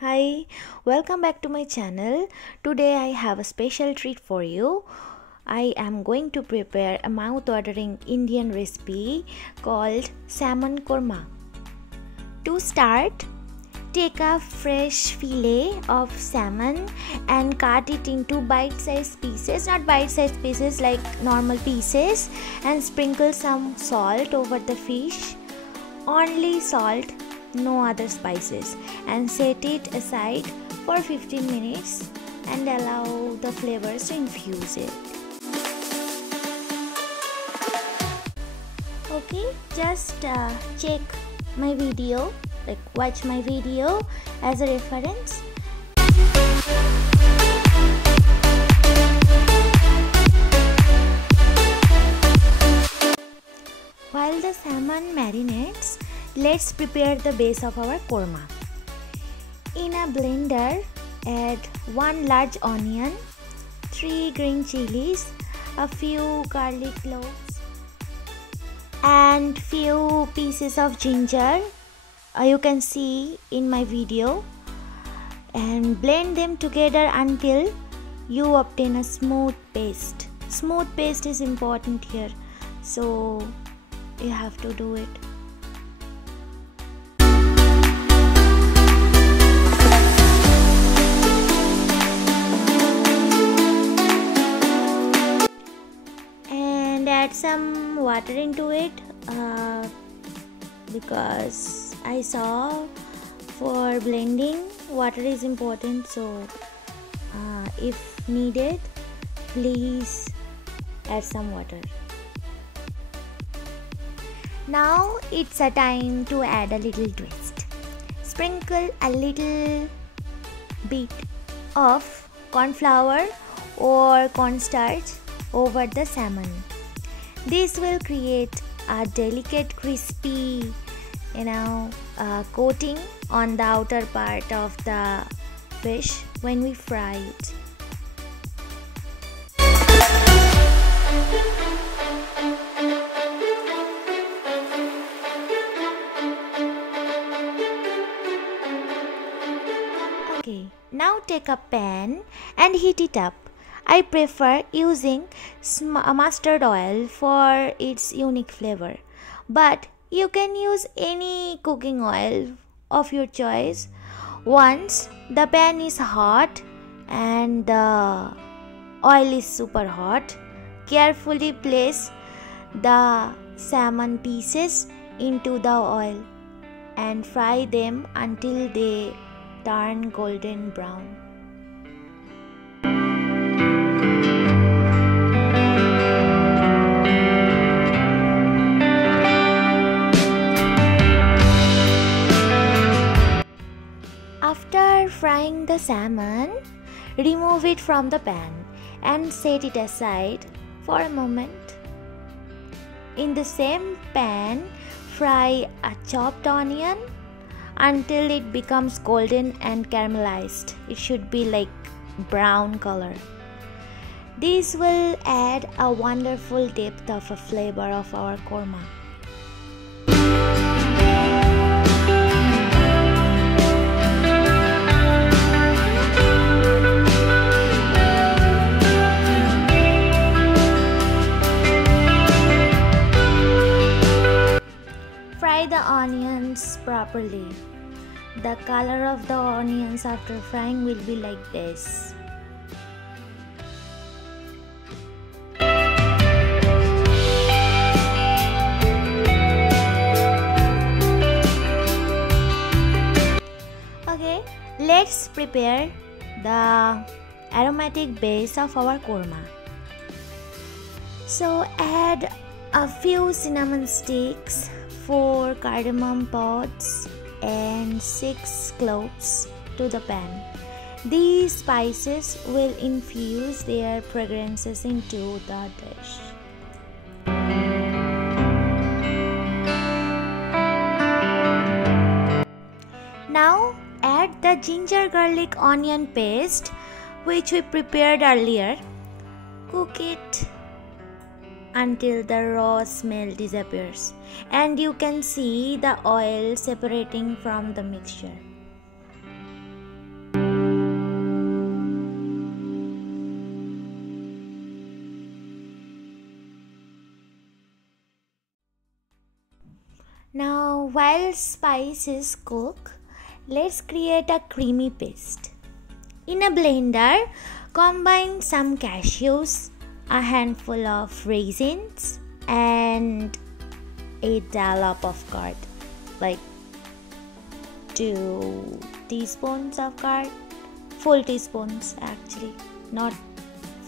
Hi, welcome back to my channel. Today I have a special treat for you. I am going to prepare a mouth-watering Indian recipe called Salmon Korma. To start, take a fresh fillet of salmon and cut it into bite-sized pieces, not bite-sized pieces like normal pieces, and sprinkle some salt over the fish. Only salt, no other spices, and set it aside for 15 minutes and allow the flavors to infuse it. Okay, just check my video, watch my video as a reference. While the salmon marinates, let's prepare the base of our korma. In a blender, add 1 large onion, 3 green chilies, a few garlic cloves, and few pieces of ginger. You can see in my video, and blend them together until you obtain a smooth paste. Smooth paste is important here, so you have to do it. And add some water into it because I saw for blending water is important, so if needed, please add some water. Now it's a time to add a little twist. Sprinkle a little bit of cornflour or cornstarch over the salmon. This will create a delicate crispy coating on the outer part of the fish when we fry it. Okay, now take a pan and heat it up. I prefer using mustard oil for its unique flavor, but you can use any cooking oil of your choice. Once the pan is hot and the oil is super hot, carefully place the salmon pieces into the oil and fry them until they turn golden brown. After frying the salmon, remove it from the pan and set it aside for a moment. In the same pan, fry a chopped onion until it becomes golden and caramelized. It should be like brown color. This will add a wonderful depth of a flavor of our korma. Fry the onions properly. The color of the onions after frying will be like this. Okay, let's prepare the aromatic base of our korma. So add a few cinnamon sticks, 4 cardamom pods, and 6 cloves to the pan. These spices will infuse their fragrances into the dish. Now add the ginger garlic onion paste which we prepared earlier. Cook it until the raw smell disappears and you can see the oil separating from the mixture. While spices cook, let's create a creamy paste. In a blender, combine some cashews, a handful of raisins, and a dollop of curd, like 2 teaspoons of curd, full teaspoons actually, not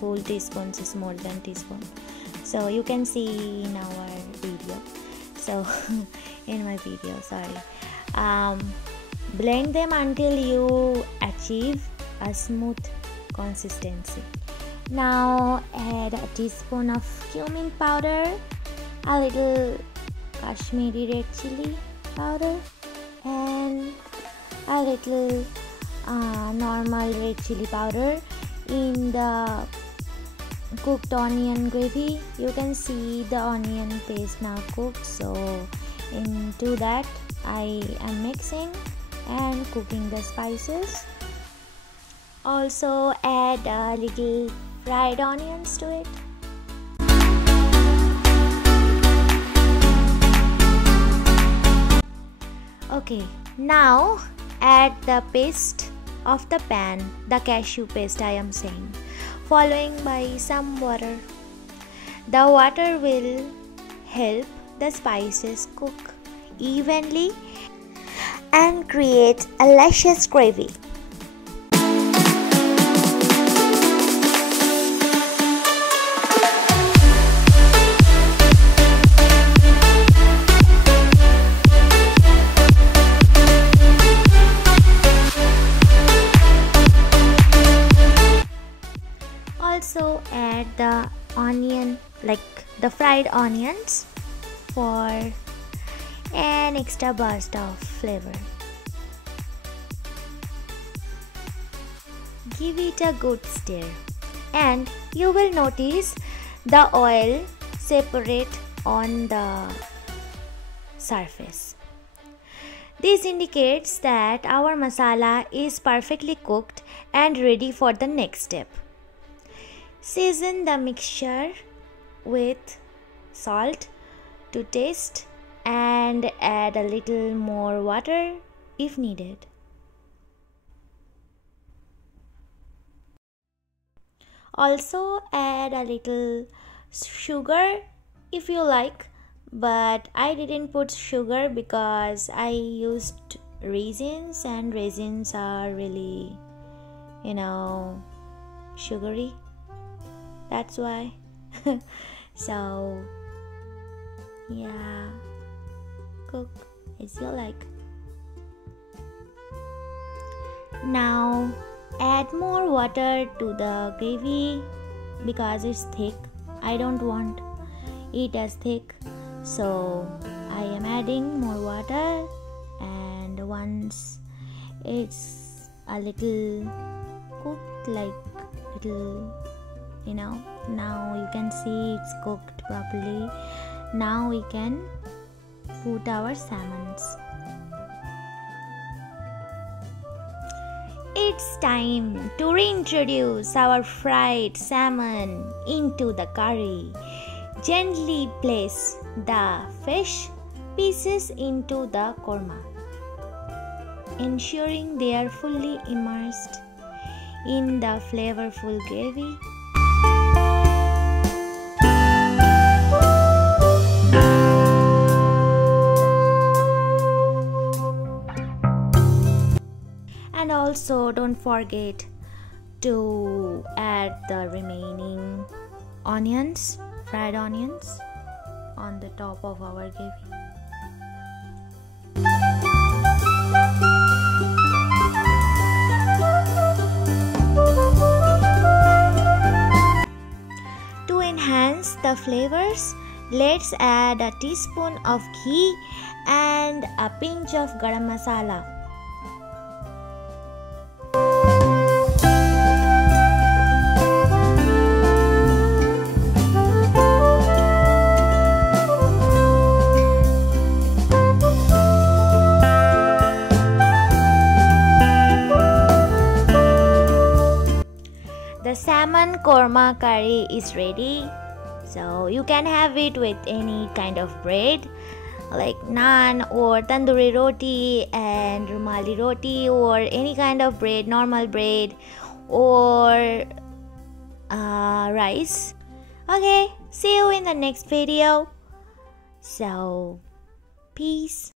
full teaspoons is more than teaspoon. So you can see in our video. So in my video, sorry. Blend them until you achieve a smooth consistency. Now add a teaspoon of cumin powder, a little Kashmiri red chili powder, and a little normal red chili powder in the cooked onion gravy. You can see the onion paste now cooked, so into that I am mixing and cooking the spices. Also add a little fried onions to it. Okay, now add the paste of the pan, the cashew paste I am saying, following by some water. The water will help the spices cook evenly and create a luscious gravy. Also add the onion, like the fried onions, for an extra burst of flavor. Give it a good stir and you will notice the oil separate on the surface. This indicates that our masala is perfectly cooked and ready for the next step. Season the mixture with salt to taste and add a little more water if needed. Also add a little sugar if you like, but I didn't put sugar because I used raisins, and raisins are really, sugary. That's why. So yeah, cook as you like. Now add more water to the gravy because it's thick. I don't want it as thick, so I am adding more water, and once it's a little cooked, like little, now you can see it's cooked properly. Now we can put our salmons. It's time to reintroduce our fried salmon into the curry. Gently place the fish pieces into the korma, ensuring they are fully immersed in the flavorful gravy. And also don't forget to add the remaining onions, fried onions, on the top of our gravy. To enhance the flavors, let's add a teaspoon of ghee and a pinch of garam masala. The salmon korma curry is ready, so you can have it with any kind of bread. like naan or tandoori roti and rumali roti or any kind of bread, normal bread or rice. Okay, see you in the next video. So peace.